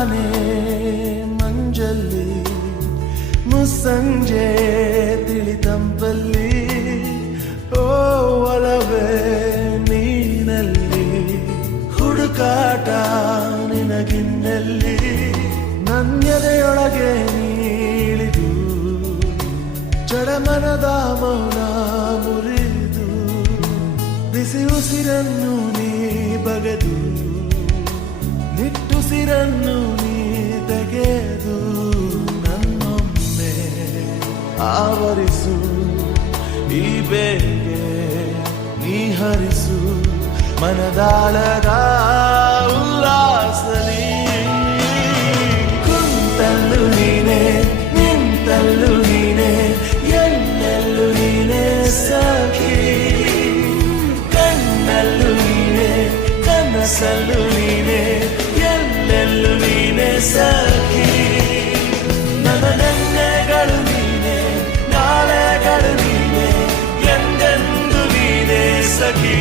ಮುಂಜಾನೆ ಮಂಜಲ್ಲಿ ಮುಸ್ಸಂಜೆ ತಿಳಿತಂಪಲ್ಲಿ ಓ ಒಲವೇ ನೀನಲ್ಲಿ ಹುಡುಕಾಟ ನಿನಗಿನ್ನಲ್ಲಿ ನನ್ಯದೆಯೊಳಗೆ ನೀಳಿದು ಜಡಮನದ ಮೌನ ಮುರಿದು ಬಿಸಿ ಉಸಿರನ್ನು ನೀ ಬಗೆದು ನಿಟ್ಟುಸಿರನ್ನು ನೀ ತೆಗೆದು ನನ್ನೊಮ್ಮೆ ಆವರಿಸು ಈ ಬೇಗೆ ನೀ ಹರಿಸು ಮನದಾಳದ ಉಲ್ಲಾಸಲಿ ಕುಂತಲ್ಲು ನೀನೆ ನಿಂತಲ್ಲು ನೀನೆ ಎಲ್ಲೆಲ್ಲೂ ನೀನೆ ಸಖಿ ಕಣ್ಣಲ್ಲೂ ನೀನೆ ಕನಸಲ್ಲೂ ನೀನೆ ಎಲ್ಲೆಲ್ಲೂ ನೀನೆ ಸಖಿ ನನ್ನ ನೆನ್ನೆಗಳು ನೀನೆ ನಾಳೆಗಳು ನೀನೆ ಎಂದೆಂದು ನೀನೆ ಸಖಿ